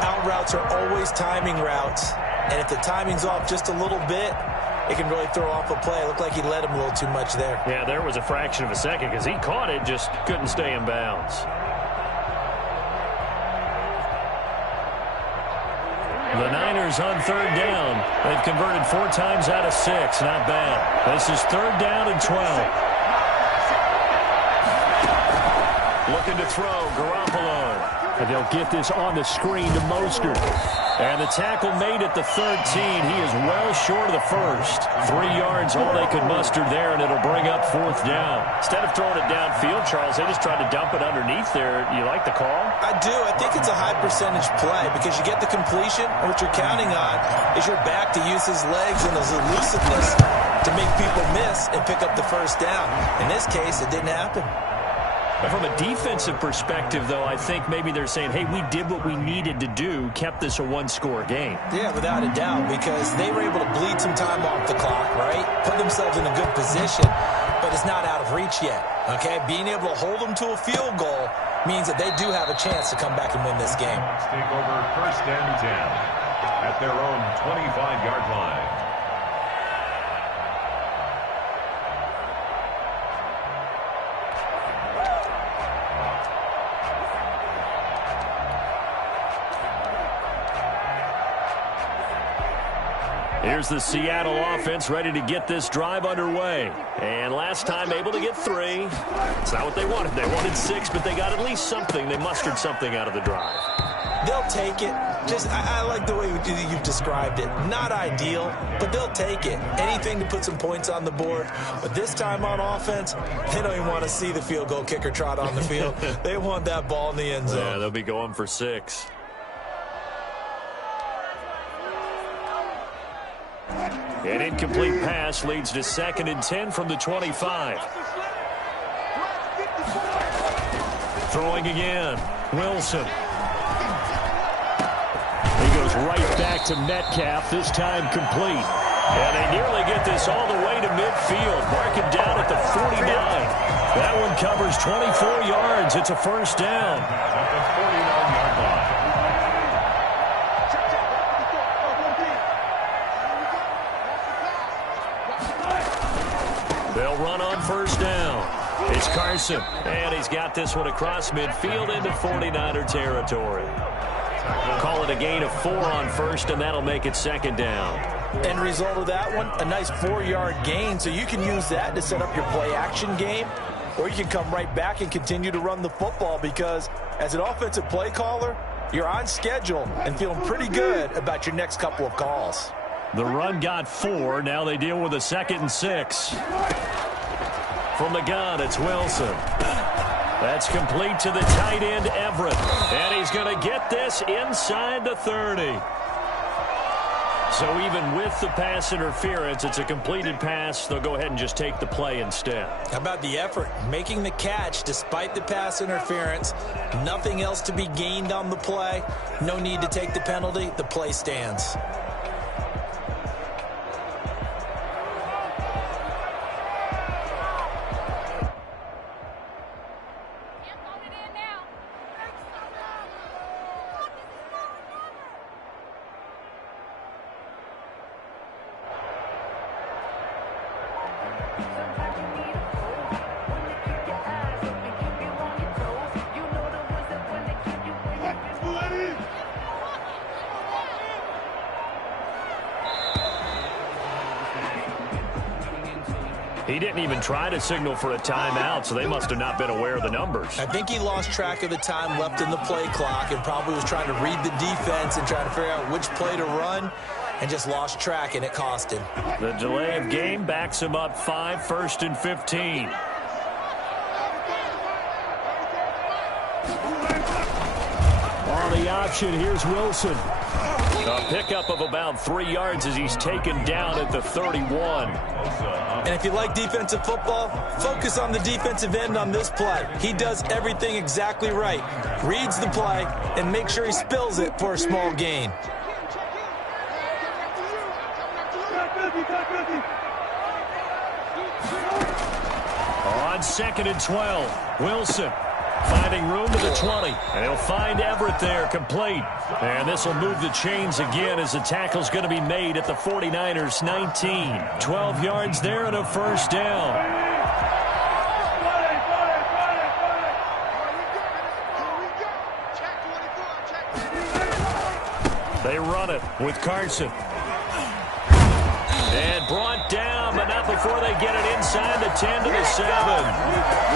Out routes are always timing routes, and if the timing's off just a little bit, it can really throw off a play. It looked like he led him a little too much there. Yeah, there was a fraction of a second because he caught it, just couldn't stay in bounds. The Niners on 3rd down. They've converted 4 times out of 6. Not bad. This is 3rd down and 12. Looking to throw, Garoppolo. And they'll get this on the screen to Mostert. And the tackle made at the 13. He is well short of the first. 3 yards, all they could muster there, and it'll bring up 4th down. Instead of throwing it downfield, Charles, they just tried to dump it underneath there. You like the call? I do. I think it's a high percentage play because you get the completion, and what you're counting on is your back to use his legs and his elusiveness to make people miss and pick up the first down. In this case, it didn't happen. But from a defensive perspective, though, I think maybe they're saying, hey, we did what we needed to do, kept this a 1-score game. Yeah, without a doubt, because they were able to bleed some time off the clock, right? Put themselves in a good position, but it's not out of reach yet, okay? Being able to hold them to a field goal means that they do have a chance to come back and win this game. Seahawks take over 1st and 10 at their own 25-yard line. Here's the Seattle offense ready to get this drive underway. And last time able to get 3. It's not what they wanted. They wanted 6, but they got at least something. They mustered something out of the drive. They'll take it. I like the way you've described it. Not ideal, but they'll take it. Anything to put some points on the board. But this time on offense, they don't even want to see the field goal kicker trot on the field. They want that ball in the end zone. Yeah, they'll be going for 6. An incomplete pass leads to 2nd and 10 from the 25. Throwing again. Wilson. He goes right back to Metcalf, this time complete. And they nearly get this all the way to midfield. Mark it down at the 49. That one covers 24 yards. It's a first down. At the 49-yard line. They'll run on first down. It's Carson, and he's got this one across midfield into 49er territory. Call it a gain of 4 on first, and that'll make it second down. End result of that one, a nice 4-yard gain, so you can use that to set up your play-action game, or you can come right back and continue to run the football because as an offensive play caller, you're on schedule and feeling pretty good about your next couple of calls. The run got 4. Now they deal with a 2nd and 6. From the gun, it's Wilson. That's complete to the tight end, Everett. And he's going to get this inside the 30. So even with the pass interference, it's a completed pass. They'll go ahead and just take the play instead. How about the effort? Making the catch despite the pass interference. Nothing else to be gained on the play. No need to take the penalty. The play stands. He didn't even try to signal for a timeout, so they must have not been aware of the numbers. I think he lost track of the time left in the play clock and probably was trying to read the defense and trying to figure out which play to run and just lost track, and it cost him. The delay of game backs him up 5, 1st and 15. On the option, here's Wilson. A pickup of about 3 yards as he's taken down at the 31. And if you like defensive football, focus on the defensive end on this play. He does everything exactly right. Reads the play and make sure he spills it for a small gain. On 2nd and 12, Wilson finding room to the 20, and he'll find Everett there, complete. And this will move the chains again as the tackle's going to be made at the 49ers 19. 12 yards there and a first down. They run it with Carson. And brought down, but not before they get it inside the 10 to the 7.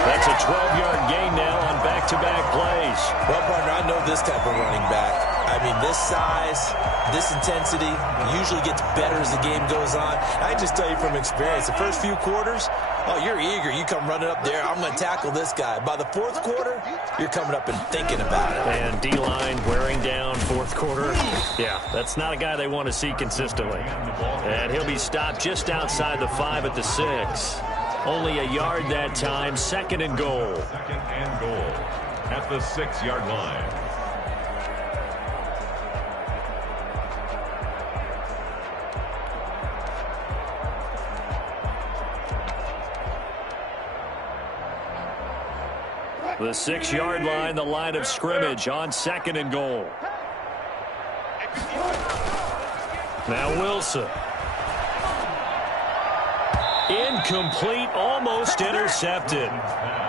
That's a 12-yard gain now on back-to-back plays. Well, partner, I know this type of running back. I mean, this size, this intensity usually gets better as the game goes on. I just tell you from experience, the first few quarters, oh, you're eager. You come running up there, I'm going to tackle this guy. By the 4th quarter, you're coming up and thinking about it. And D-line wearing down 4th quarter. Yeah, that's not a guy they want to see consistently. And he'll be stopped just outside the 5 at the 6. Only a yard that time, 2nd and goal. 2nd and goal at the 6-yard line. The 6-yard line, the line of scrimmage on 2nd and goal. Now Wilson. Incomplete, almost intercepted.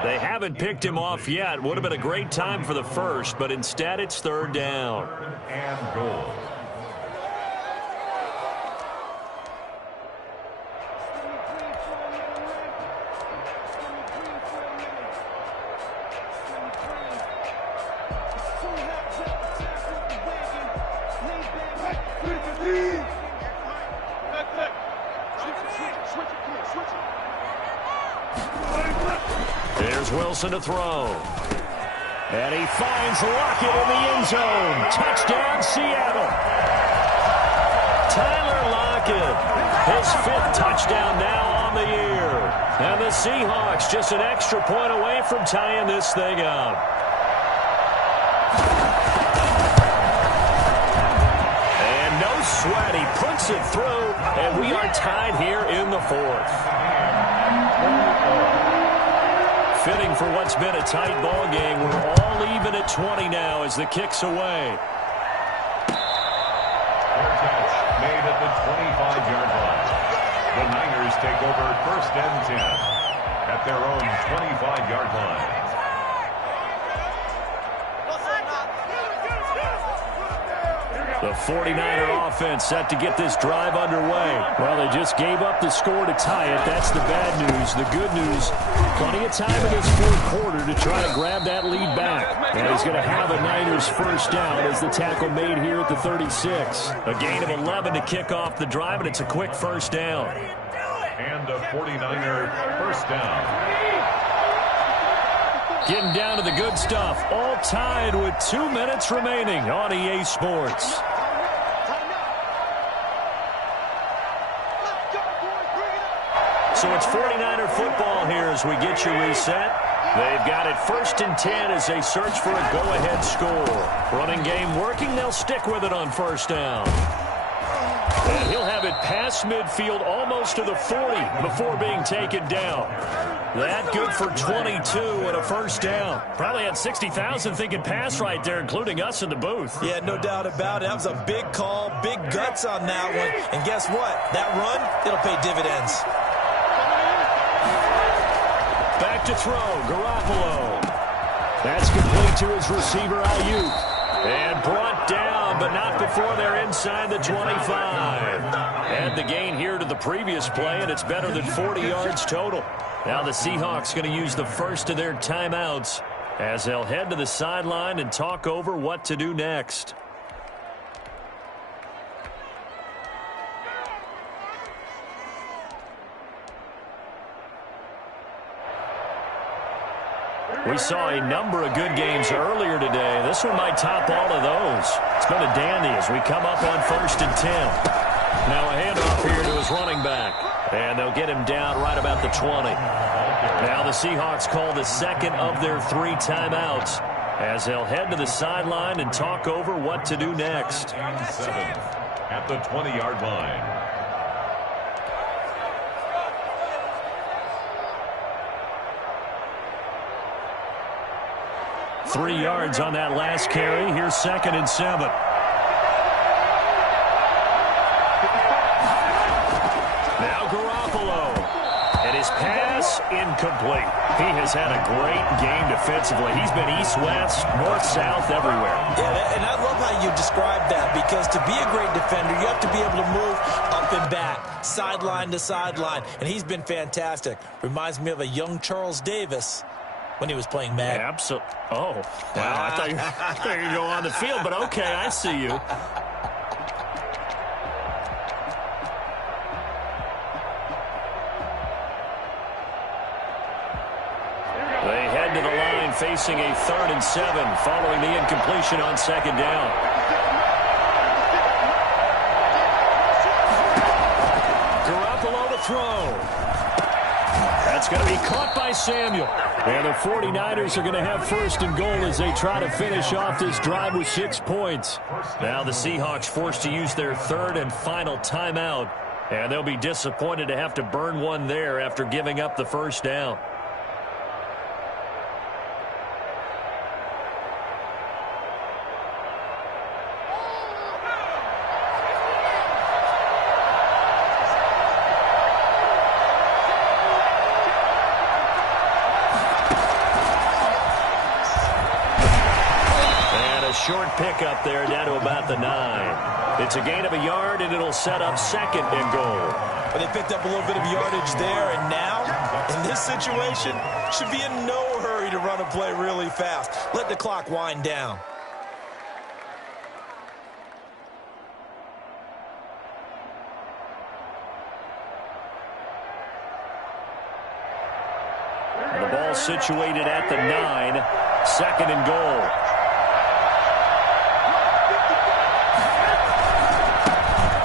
They haven't picked him off yet. Would have been a great time for the first, but instead it's 3rd down. 3rd and goal. There's Wilson to throw. And he finds Lockett in the end zone. Touchdown, Seattle. Tyler Lockett, his 5th touchdown now on the year. And the Seahawks just an extra point away from tying this thing up. And no sweat, he puts it through, and we are tied here in the 4th. Fitting for what's been a tight ball game. We're all even at 20 now as the kick's away. Fair catch made at the 25-yard line. The Niners take over first and 10 at their own 25-yard line. The 49er offense set to get this drive underway. Well, they just gave up the score to tie it. That's the bad news. The good news, plenty of time in this fourth quarter to try to grab that lead back. And he's going to have a Niners first down as the tackle made here at the 36. A gain of 11 to kick off the drive, and it's a quick first down. And a 49er first down. Getting down to the good stuff. All tied with 2 minutes remaining on EA Sports. So it's 49er football here as we get you reset. They've got it first and 10 as they search for a go-ahead score. Running game working. They'll stick with it on first down. And he'll have it past midfield almost to the 40 before being taken down. That good for 22 and a first down. Probably had 60,000 thinking pass right there, including us in the booth. Yeah, no doubt about it. That was a big call, big guts on that one. And guess what? That run, it'll pay dividends. Back to throw, Garoppolo. That's complete to his receiver, Ayuk. And brought down, but not before they're inside the 25. Add the gain here to the previous play, and it's better than 40 yards total. Now the Seahawks going to use the first of their timeouts as they'll head to the sideline and talk over what to do next. We saw a number of good games earlier today. This one might top all of those. It's been a dandy as we come up on first and 10. Now a handoff here to his running back. And they'll get him down right about the 20. Now the Seahawks call the second of their 3 timeouts as they'll head to the sideline and talk over what to do next. At the 20-yard line. 3 yards on that last carry. Here's second and 7. Now Garoppolo. And his pass incomplete. He has had a great game defensively. He's been east-west, north-south, everywhere. Yeah, and I love how you describe that, because to be a great defender, you have to be able to move up and back, sideline to sideline, and he's been fantastic. Reminds me of a young Charles Davis when he was playing Madden. Absolutely. Oh, wow. I thought you were going to go on the field, but okay, I see you. They head to the line facing a 3rd and 7 following the incompletion on second down. Garoppolo to throw. That's going to be caught by Samuel. And the 49ers are going to have first and goal as they try to finish off this drive with 6 points. Now the Seahawks forced to use their 3rd and final timeout. And they'll be disappointed to have to burn one there after giving up the first down. Short pickup there down to about the 9. It's a gain of a yard, and it'll set up second and goal. Well, they picked up a little bit of yardage there, and now, in this situation, should be in no hurry to run a play really fast. Let the clock wind down. The ball situated at the 9, second and goal.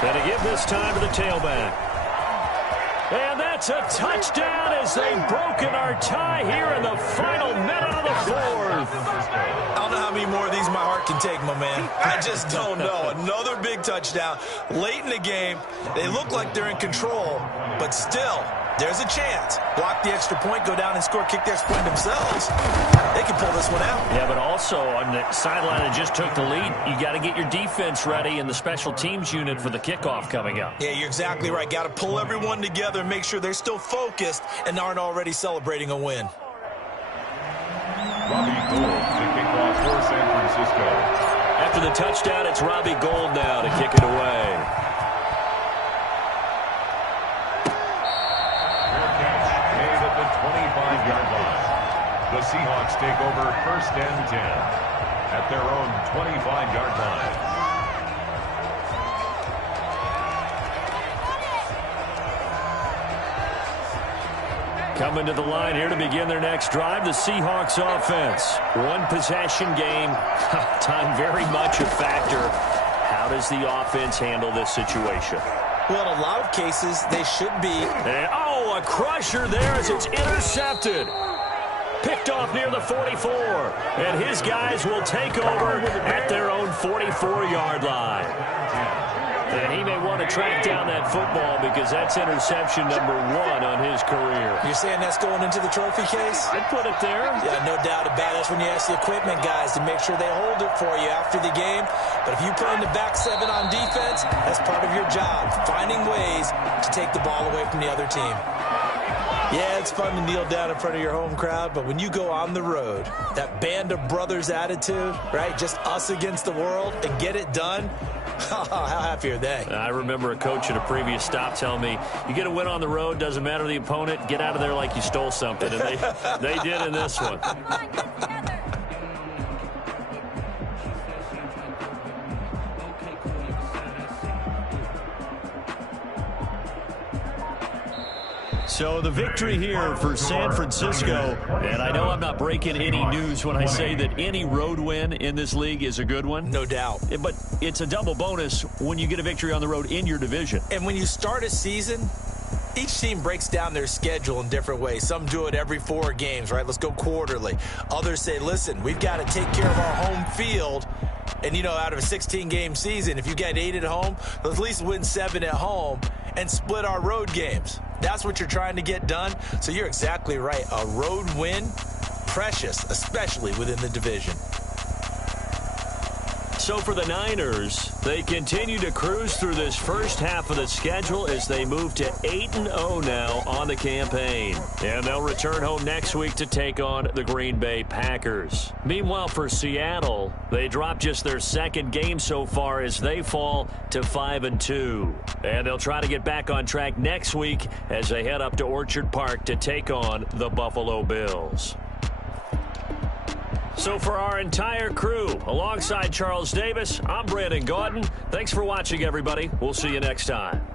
And to give this time to the tailback. And that's a touchdown as they've broken our tie here in the final minute of the 4th. I don't know how many more of these my heart can take, my man. I just don't know. Another big touchdown late in the game. They look like they're in control, but still, There's a chance. Block the extra point, go down and score, kick the extra point themselves. They can pull this one out. Yeah, but also on the sideline that just took the lead, you got to get your defense ready and the special teams unit for the kickoff coming up. Yeah, you're exactly right. Got to pull everyone together and make sure they're still focused and aren't already celebrating a win. Robbie Gould to kick off for San Francisco. After the touchdown, it's Robbie Gould now to kick it away. The 25-yard line. The Seahawks take over 1st and 10 at their own 25-yard line. Coming to the line here to begin their next drive, the Seahawks offense. One possession game. Time very much a factor. How does the offense handle this situation? Well, in a lot of cases, they should be. And, oh, a crusher there as it's intercepted. Picked off near the 44. And his guys will take over at their own 44-yard line. And he may want to track down that football because that's interception number 1 on his career. You're saying that's going into the trophy case? I'd put it there. Yeah, no doubt about it. That's when you ask the equipment guys to make sure they hold it for you after the game. But if you play in the back 7 on defense, that's part of your job, finding ways to take the ball away from the other team. Yeah, it's fun to kneel down in front of your home crowd, but when you go on the road, that band of brothers attitude, right, just us against the world, and get it done, how happy are they? I remember a coach at a previous stop telling me, you get a win on the road, doesn't matter the opponent, get out of there like you stole something. And they did in this one. So the victory here for San Francisco, and I know I'm not breaking any news when I say that any road win in this league is a good one. No doubt. But it's a double bonus when you get a victory on the road in your division. And when you start a season, each team breaks down their schedule in different ways. Some do it every 4 games, right? Let's go quarterly. Others say, listen, we've got to take care of our home field. And, you know, out of a 16-game season, if you get 8 at home, let's at least win 7 at home and split our road games. That's what you're trying to get done. So you're exactly right. A road win, precious, especially within the division. So for the Niners, they continue to cruise through this first half of the schedule as they move to 8-0 now on the campaign. And they'll return home next week to take on the Green Bay Packers. Meanwhile, for Seattle, they dropped just their 2nd game so far as they fall to 5-2. And they'll try to get back on track next week as they head up to Orchard Park to take on the Buffalo Bills. So for our entire crew, alongside Charles Davis, I'm Brandon Gaudin. Thanks for watching, everybody. We'll see you next time.